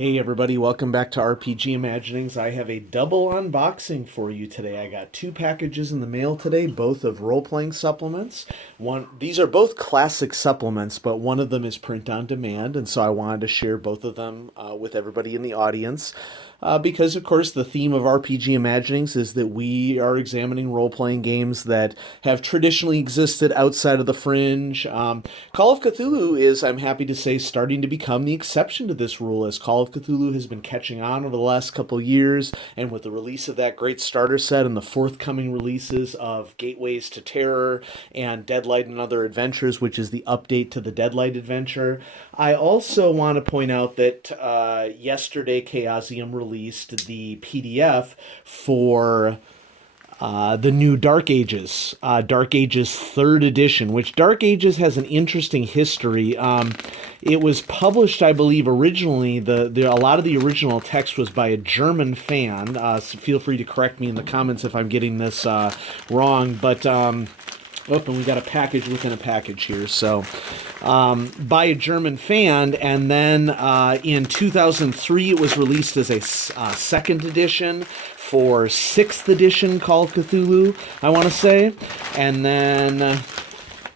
Hey everybody, welcome back to RPG Imaginings. I have a double unboxing for you today. I got two packages in the mail today, both of role-playing supplements. These are both classic supplements, but one of them is print on demand, and so I wanted to share both of them with everybody in the audience. Because, of course, the theme of RPG Imaginings is that we are examining role playing games that have traditionally existed outside of the fringe. Call of Cthulhu is, I'm happy to say, starting to become the exception to this rule, as Call of Cthulhu has been catching on over the last couple of years, and with the release of that great starter set and the forthcoming releases of Gateways to Terror and Deadlight and Other Adventures, which is the update to the Deadlight adventure. I also want to point out that yesterday Chaosium released the PDF for the new Dark Ages 3rd edition, which Dark Ages has an interesting history. It was published, I believe, originally, a lot of the original text was by a German fan. So feel free to correct me in the comments if I'm getting this wrong, but... and we got a package within a package here. So, by a German fan, and then in 2003 it was released as a second edition for 6th edition Call of Cthulhu, I want to say. And then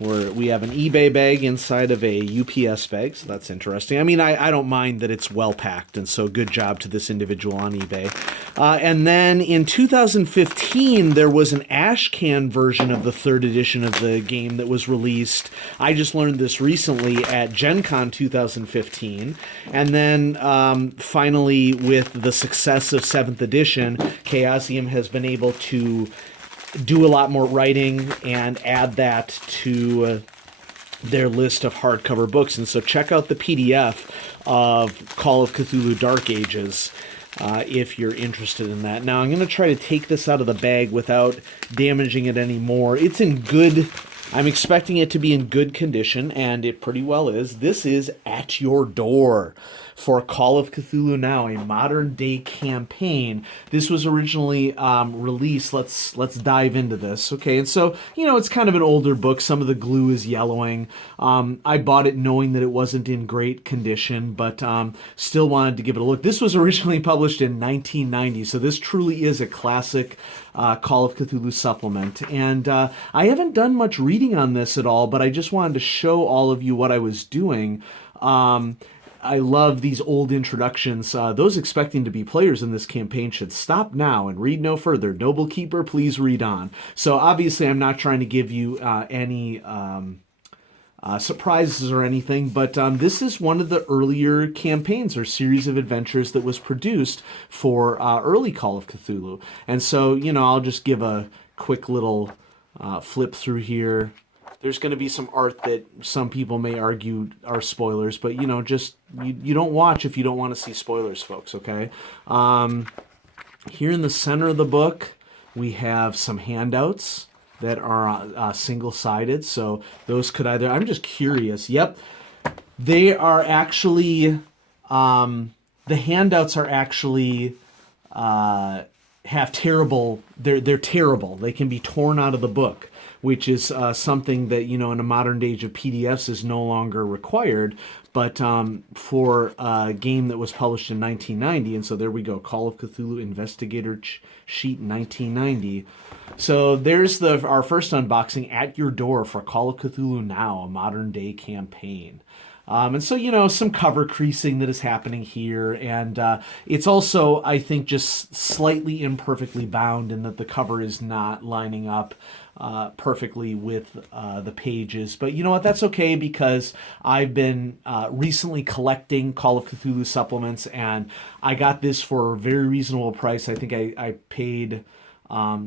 we have an eBay bag inside of a UPS bag, so that's interesting. I mean, I don't mind that it's well packed, and so good job to this individual on eBay. And then in 2015, there was an ash can version of the 3rd edition of the game that was released. I just learned this recently at Gen Con 2015. And then finally, with the success of 7th edition, Chaosium has been able to do a lot more writing and add that to their list of hardcover books. And so check out the PDF of Call of Cthulhu Dark Ages if you're interested in that. Now, I'm going to try to take this out of the bag without damaging it anymore. It's in good... I'm expecting it to be in good condition, and it pretty well is. This is At Your Door for Call of Cthulhu Now, a modern-day campaign. This was originally released. Let's dive into this. Okay, and so, it's kind of an older book. Some of the glue is yellowing. I bought it knowing that it wasn't in great condition, but still wanted to give it a look. This was originally published in 1990, so this truly is a classic Call of Cthulhu supplement. And I haven't done much reading on this at all, but I just wanted to show all of you what I was doing. I love these old introductions. Those expecting to be players in this campaign should stop now and read no further. Noble Keeper, please read on. So obviously I'm not trying to give you any surprises or anything, but this is one of the earlier campaigns or series of adventures that was produced for early Call of Cthulhu. And so, I'll just give a quick little flip through here. There's going to be some art that some people may argue are spoilers, but, just you don't watch if you don't want to see spoilers, folks, okay? Here in the center of the book, we have some handouts that are single-sided, so those could either... I'm just curious. Yep, they are actually... the handouts are actually... have terrible... They're terrible. They can be torn out of the book, which is something that, in a modern age of PDFs is no longer required, but for a game that was published in 1990, and so there we go, Call of Cthulhu Investigator Sheet 1990. So there's our first unboxing, At Your Door for Call of Cthulhu Now, a modern-day campaign. And so, some cover creasing that is happening here, and it's also, I think, just slightly imperfectly bound in that the cover is not lining up perfectly with the pages. But you know what? That's okay, because I've been recently collecting Call of Cthulhu supplements, and I got this for a very reasonable price. I think I paid...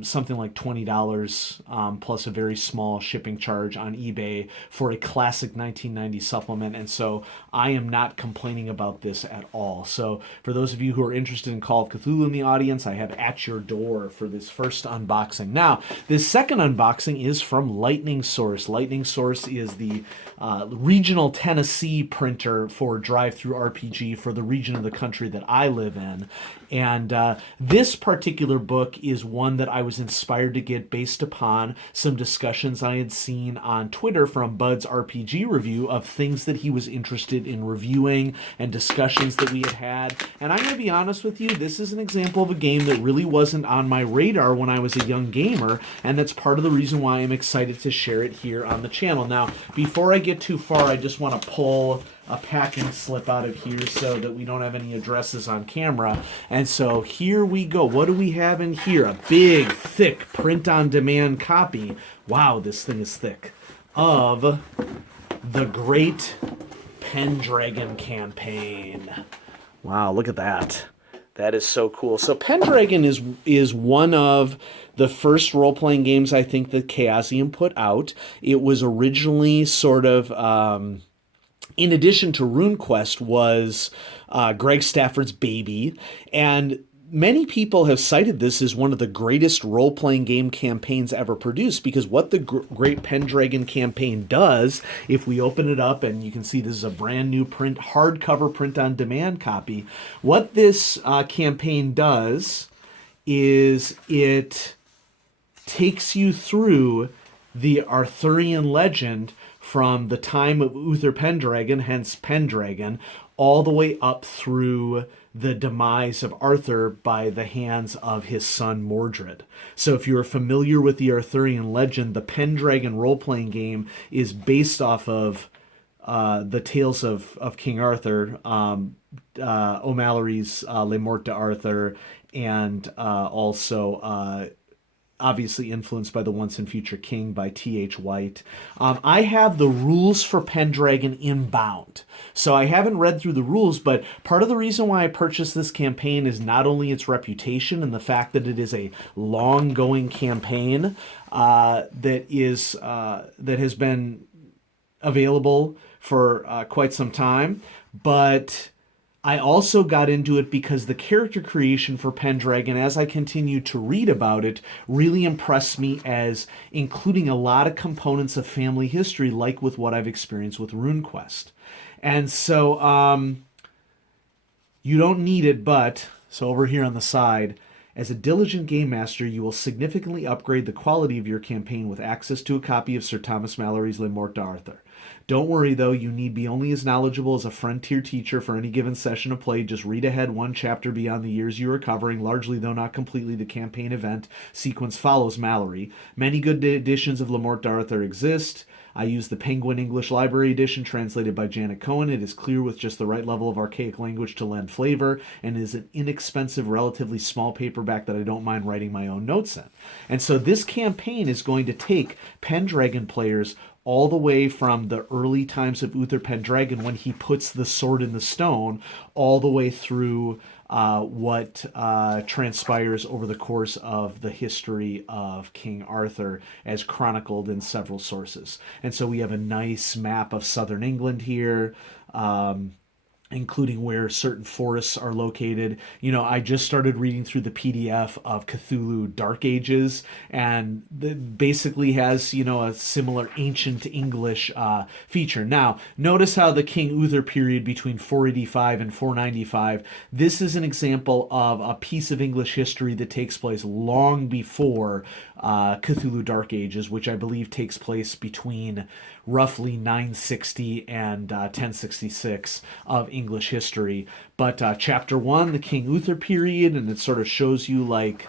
something like $20 plus a very small shipping charge on eBay for a classic 1990 supplement, and so I am not complaining about this at all. So for those of you who are interested in Call of Cthulhu in the audience, I have At Your Door for this first unboxing. Now, this second unboxing is from Lightning Source. Lightning Source is the regional Tennessee printer for Drive-Thru RPG for the region of the country that I live in. And this particular book is one one that I was inspired to get based upon some discussions I had seen on Twitter from Bud's RPG review of things that he was interested in reviewing and discussions that we had had. And I'm going to be honest with you, this is an example of a game that really wasn't on my radar when I was a young gamer, and that's part of the reason why I'm excited to share it here on the channel. Now, before I get too far, I just want to pull a packing slip out of here so that we don't have any addresses on camera. And so here we go. What do we have in here? A big, thick print-on-demand copy. Wow, this thing is thick. Of the Great Pendragon campaign. Wow, look at that. That is so cool. So Pendragon is one of the first role-playing games I think that Chaosium put out. It was originally sort of... in addition to RuneQuest, was Greg Stafford's baby, and many people have cited this as one of the greatest role-playing game campaigns ever produced, because what the Great Pendragon campaign does, if we open it up, and you can see this is a brand new hardcover print-on-demand copy, what this campaign does is it takes you through the Arthurian legend from the time of Uther Pendragon, hence Pendragon, all the way up through the demise of Arthur by the hands of his son Mordred. So if you're familiar with the Arthurian legend, the Pendragon role-playing game is based off of the tales of King Arthur, O'Malley's Les Mortes d'Arthur, and also... obviously influenced by The Once and Future King by T.H. White. I have the rules for Pendragon inbound. So I haven't read through the rules, but part of the reason why I purchased this campaign is not only its reputation and the fact that it is a long-going campaign that has been available for quite some time, but I also got into it because the character creation for Pendragon, as I continued to read about it, really impressed me as including a lot of components of family history, like with what I've experienced with RuneQuest. And so you don't need it, but, so over here on the side, as a diligent game master, you will significantly upgrade the quality of your campaign with access to a copy of Sir Thomas Malory's Les Mortes d'Arthur. Don't worry, though, you need be only as knowledgeable as a frontier teacher for any given session of play. Just read ahead one chapter beyond the years you are covering. Largely, though not completely, the campaign event sequence follows Malory. Many good editions of Les Mortes d'Arthur exist. I use the Penguin English Library Edition translated by Janet Cohen. It is clear with just the right level of archaic language to lend flavor, and is an inexpensive, relatively small paperback that I don't mind writing my own notes in. And so this campaign is going to take Pendragon players all the way from the early times of Uther Pendragon when he puts the sword in the stone, all the way through what transpires over the course of the history of King Arthur as chronicled in several sources. And so we have a nice map of southern England here, including where certain forests are located. You know, I just started reading through the PDF of Cthulhu Dark Ages, and that basically has, you know, a similar ancient English feature. Now, notice how the King Uther period between 485 and 495, this is an example of a piece of English history that takes place long before Cthulhu Dark Ages, which I believe takes place between roughly 960 and 1066 of English history. But chapter 1, the King Uther period, and it sort of shows you like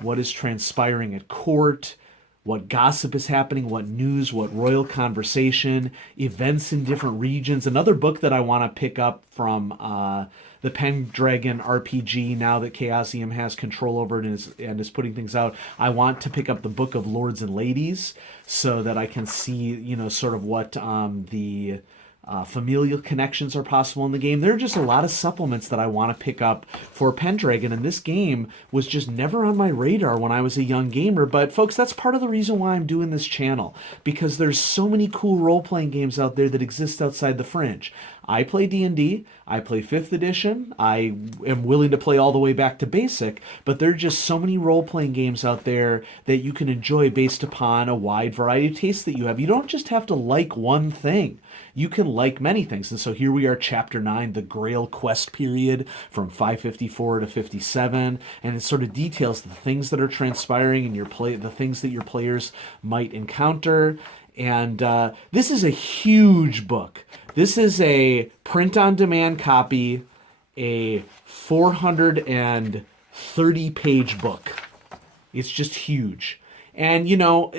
what is transpiring at court, what gossip is happening, what news, what royal conversation, events in different regions. Another book that I want to pick up from the Pendragon RPG, now that Chaosium has control over it and is putting things out, I want to pick up the Book of Lords and Ladies so that I can see, you know, sort of what the familial connections are possible in the game. There are just a lot of supplements that I want to pick up for Pendragon, and this game was just never on my radar when I was a young gamer. But folks, that's part of the reason why I'm doing this channel, because there's so many cool role-playing games out there that exist outside the fringe. I play D&D, I play 5th edition, I am willing to play all the way back to basic, but there are just so many role-playing games out there that you can enjoy based upon a wide variety of tastes that you have. You don't just have to like one thing. you can like many things. And so here we are, Chapter 9, the Grail Quest period from 554 to 57, and it sort of details the things that are transpiring in your play, the things that your players might encounter. And this is a huge book. This is a print-on-demand copy, a 430-page book. It's just huge. And, you know,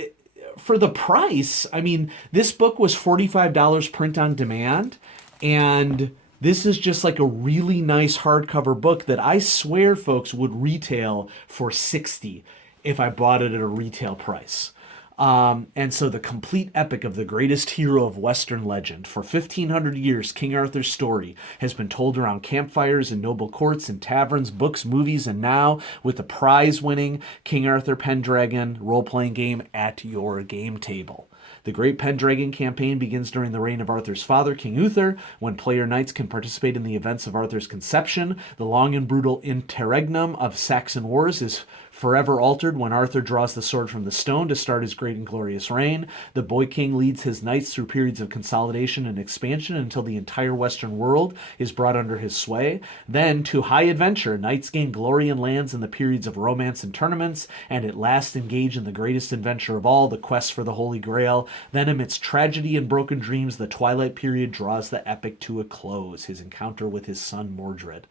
for the price, I mean, this book was $45 print on demand, and this is just like a really nice hardcover book that I swear folks would retail for $60 if I bought it at a retail price. And so the complete epic of the greatest hero of Western legend. For 1,500 years, King Arthur's story has been told around campfires and noble courts and taverns, books, movies, and now with the prize-winning King Arthur Pendragon role-playing game at your game table. The Great Pendragon campaign begins during the reign of Arthur's father, King Uther, when player knights can participate in the events of Arthur's conception. The long and brutal interregnum of Saxon wars is forever altered when Arthur draws the sword from the stone to start his great and glorious reign. The boy king leads his knights through periods of consolidation and expansion until the entire Western world is brought under his sway. Then, to high adventure, knights gain glory and lands in the periods of romance and tournaments, and at last engage in the greatest adventure of all, the quest for the Holy Grail. Then, amidst tragedy and broken dreams, the twilight period draws the epic to a close, his encounter with his son Mordred.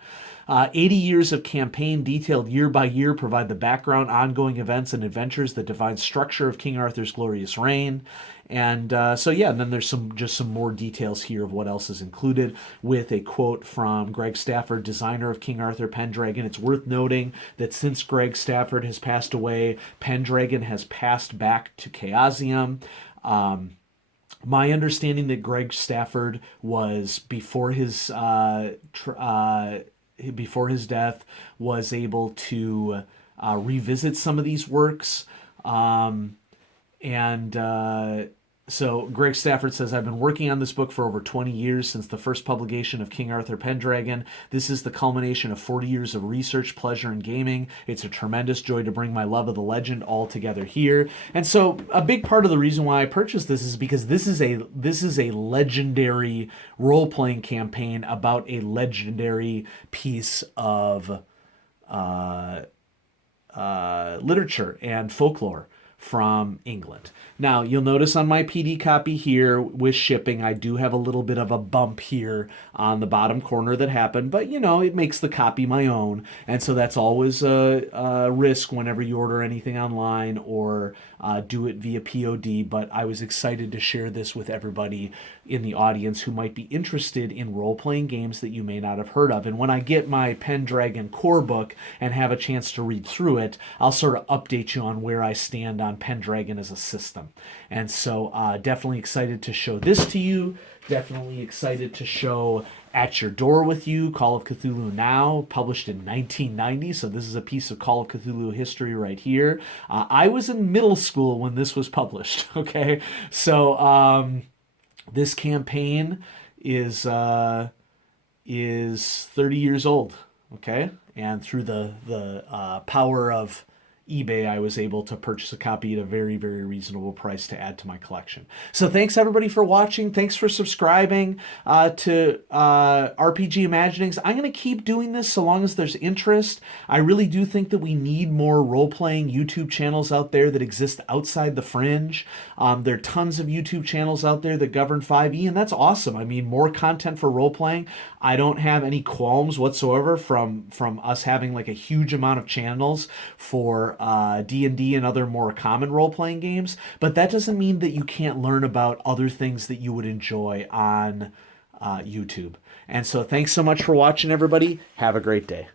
80 years of campaign, detailed year by year, provide the background, ongoing events, and adventures that define structure of King Arthur's glorious reign. And and then there's some more details here of what else is included, with a quote from Greg Stafford, designer of King Arthur Pendragon. It's worth noting that since Greg Stafford has passed away, Pendragon has passed back to Chaosium. My understanding that Greg Stafford was before his death was able to revisit some of these works. So Greg Stafford says, I've been working on this book for over 20 years since the first publication of King Arthur Pendragon. This is the culmination of 40 years of research, pleasure, and gaming. It's a tremendous joy to bring my love of the legend all together here. And so a big part of the reason why I purchased this is because this is a legendary role-playing campaign about a legendary piece of literature and folklore from England. Now, you'll notice on my PD copy here with shipping, I do have a little bit of a bump here on the bottom corner that happened, but you know, it makes the copy my own. And so that's always a risk whenever you order anything online or do it via POD. But I was excited to share this with everybody in the audience who might be interested in role-playing games that you may not have heard of. And when I get my Pendragon core book and have a chance to read through it, I'll sort of update you on where I stand on Pendragon as a system. And so definitely excited to show this to you. Definitely excited to show At Your Door with You, Call of Cthulhu Now, published in 1990. So this is a piece of Call of Cthulhu history right here. I was in middle school when this was published, okay? So this campaign is 30 years old, okay? And through the power of eBay, I was able to purchase a copy at a very, very reasonable price to add to my collection. So thanks everybody for watching. Thanks for subscribing to RPG Imaginings. I'm going to keep doing this so long as there's interest. I really do think that we need more role-playing YouTube channels out there that exist outside the fringe. There are tons of YouTube channels out there that govern 5e, and that's awesome. I mean, more content for role-playing. I don't have any qualms whatsoever from us having like a huge amount of channels for D&D and other more common role-playing games, but that doesn't mean that you can't learn about other things that you would enjoy on YouTube. And so thanks so much for watching, everybody. Have a great day.